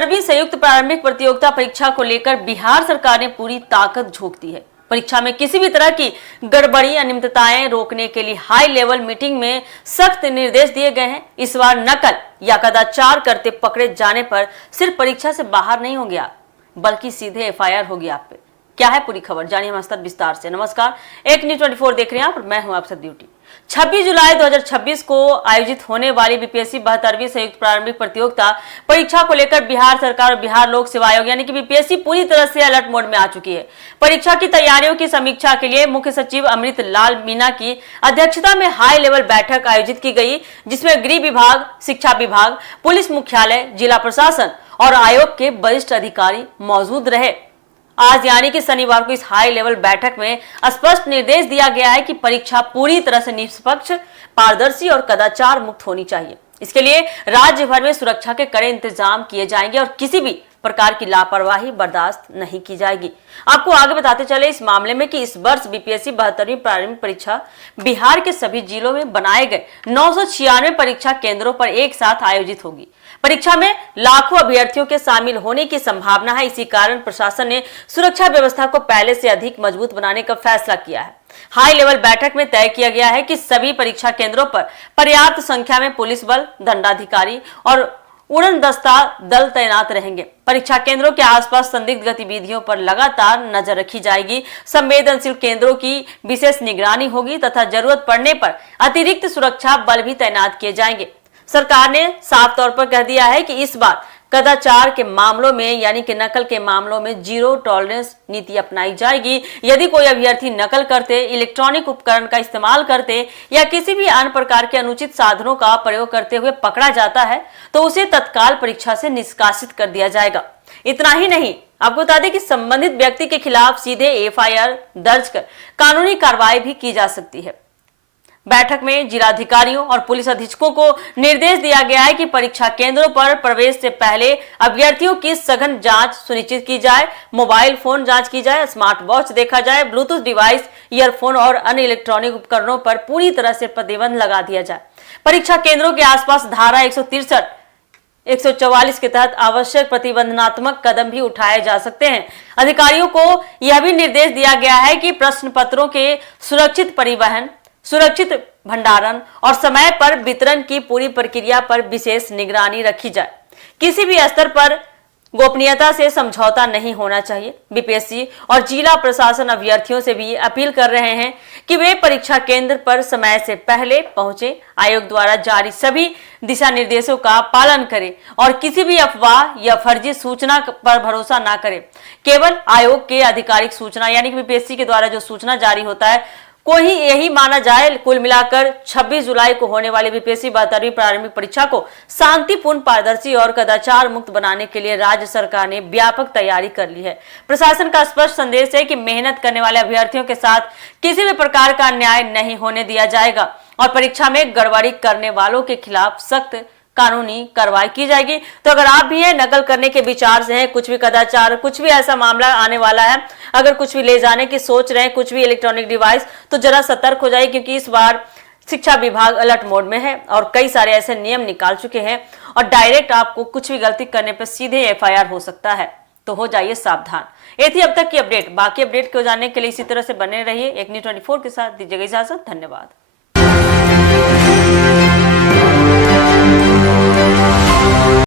72वीं संयुक्त प्रारंभिक प्रतियोगिता परीक्षा को लेकर बिहार सरकार ने पूरी ताकत झोंक दी है। परीक्षा में किसी भी तरह की गड़बड़ी अनियमितताएं रोकने के लिए हाई लेवल मीटिंग में सख्त निर्देश दिए गए हैं। इस बार नकल या कदाचार करते पकड़े जाने पर सिर्फ परीक्षा से बाहर नहीं होंगे आप, बल्कि सीधे एफआईआर होगी आप पे। क्या है पूरी खबर, जानिए हमारे साथ विस्तार से। नमस्कार, एक न्यूज़ 24 देख रहे हैं आप और मैं हूं आपसे ड्यूटी। 26 जुलाई 2026 को आयोजित होने वाली बीपीएससी 72वीं संयुक्त प्रारंभिक प्रतियोगिता परीक्षा को लेकर बिहार सरकार और बिहार लोक सेवा आयोग यानी कि बीपीएससी पूरी तरह से अलर्ट मोड में आ चुकी है। परीक्षा की तैयारियों की समीक्षा के लिए मुख्य सचिव अमृत लाल मीना की अध्यक्षता में हाई लेवल बैठक आयोजित की गई, जिसमें गृह विभाग, शिक्षा विभाग, पुलिस मुख्यालय, जिला प्रशासन और आयोग के वरिष्ठ अधिकारी मौजूद रहे। आज यानी कि शनिवार को इस हाई लेवल बैठक में स्पष्ट निर्देश दिया गया है कि परीक्षा पूरी तरह से निष्पक्ष, पारदर्शी और कदाचार मुक्त होनी चाहिए। इसके लिए राज्य भर में सुरक्षा के कड़े इंतजाम किए जाएंगे और किसी भी प्रकार की लापरवाही बर्दाश्त नहीं की जाएगी। आपको आगे बताते चले इस मामले में कि इस वर्ष बीपीएससी 72वीं प्रारंभिक परीक्षा बिहार के सभी जिलों में बनाए गए 996 परीक्षा केंद्रों पर एक साथ आयोजित होगी। परीक्षा में लाखों अभ्यर्थियों के शामिल होने की संभावना है। इसी कारण प्रशासन ने सुरक्षा व्यवस्था को पहले से अधिक मजबूत बनाने का फैसला किया है। हाई लेवल बैठक में तय किया गया है कि सभी परीक्षा केंद्रों पर पर्याप्त संख्या में पुलिस बल, दंडाधिकारी और उड़न दस्ता दल तैनात रहेंगे। परीक्षा केंद्रों के आसपास संदिग्ध गतिविधियों पर लगातार नजर रखी जाएगी। संवेदनशील केंद्रों की विशेष निगरानी होगी तथा जरूरत पड़ने पर अतिरिक्त सुरक्षा बल भी तैनात किए जाएंगे। सरकार ने साफ तौर पर कह दिया है कि इस बार कदाचार के मामलों में यानी कि नकल के मामलों में जीरो टॉलरेंस नीति अपनाई जाएगी। यदि कोई अभ्यर्थी नकल करते, इलेक्ट्रॉनिक उपकरण का इस्तेमाल करते या किसी भी अन्य प्रकार के अनुचित साधनों का प्रयोग करते हुए पकड़ा जाता है तो उसे तत्काल परीक्षा से निष्कासित कर दिया जाएगा। इतना ही नहीं, आपको बता दें कि संबंधित व्यक्ति के खिलाफ सीधे एफआईआर दर्ज कर कानूनी कार्रवाई भी की जा सकती है। बैठक में जिलाधिकारियों और पुलिस अधीक्षकों को निर्देश दिया गया है कि परीक्षा केंद्रों पर प्रवेश से पहले अभ्यर्थियों की सघन जांच सुनिश्चित की जाए, मोबाइल फोन जांच की जाए, स्मार्ट वॉच देखा जाए, ब्लूटूथ डिवाइस, ईयरफोन और अन्य इलेक्ट्रॉनिक उपकरणों पर पूरी तरह से प्रतिबंध लगा दिया जाए। परीक्षा केंद्रों के आसपास धारा 163, 144 के तहत आवश्यक प्रतिबंधात्मक कदम भी उठाए जा सकते हैं। अधिकारियों को यह भी निर्देश दिया गया है कि प्रश्न पत्रों के सुरक्षित परिवहन, सुरक्षित भंडारण और समय पर वितरण की पूरी प्रक्रिया पर विशेष निगरानी रखी जाए। किसी भी स्तर पर गोपनीयता से समझौता नहीं होना चाहिए। बीपीएससी और जिला प्रशासन अभ्यर्थियों से भी अपील कर रहे हैं कि वे परीक्षा केंद्र पर समय से पहले पहुंचे, आयोग द्वारा जारी सभी दिशा निर्देशों का पालन करें और किसी भी अफवाह या फर्जी सूचना पर भरोसा ना करें। केवल आयोग के आधिकारिक सूचना यानी कि बीपीएससी के द्वारा जो सूचना जारी होता है को ही यही माना जाए। कुल मिलाकर 26 जुलाई को होने वाली बीपीएससी 72वीं प्रारंभिक परीक्षा को शांतिपूर्ण, पारदर्शी और कदाचार मुक्त बनाने के लिए राज्य सरकार ने व्यापक तैयारी कर ली है। प्रशासन का स्पष्ट संदेश है कि मेहनत करने वाले अभ्यर्थियों के साथ किसी भी प्रकार का अन्याय नहीं होने दिया जाएगा और परीक्षा में गड़बड़ी करने वालों के खिलाफ सख्त कानूनी कार्रवाई की जाएगी। तो अगर आप भी हैं नकल करने के विचार से हैं, कुछ भी कदाचार, कुछ भी ऐसा मामला आने वाला है, अगर कुछ भी ले जाने की सोच रहे हैं, कुछ भी इलेक्ट्रॉनिक डिवाइस, तो जरा सतर्क हो जाइए, क्योंकि इस बार शिक्षा विभाग अलर्ट मोड में है और कई सारे ऐसे नियम निकाल चुके हैं और डायरेक्ट आपको कुछ भी गलती करने पर सीधे एफआईआर हो सकता है। तो हो जाइए सावधान। ये थी अब तक की अपडेट। बाकी अपडेट को जानने के लिए इसी तरह से बने रहिए एक न्यूज़ 24 के साथ। दीजिएगा इजाजत। धन्यवाद।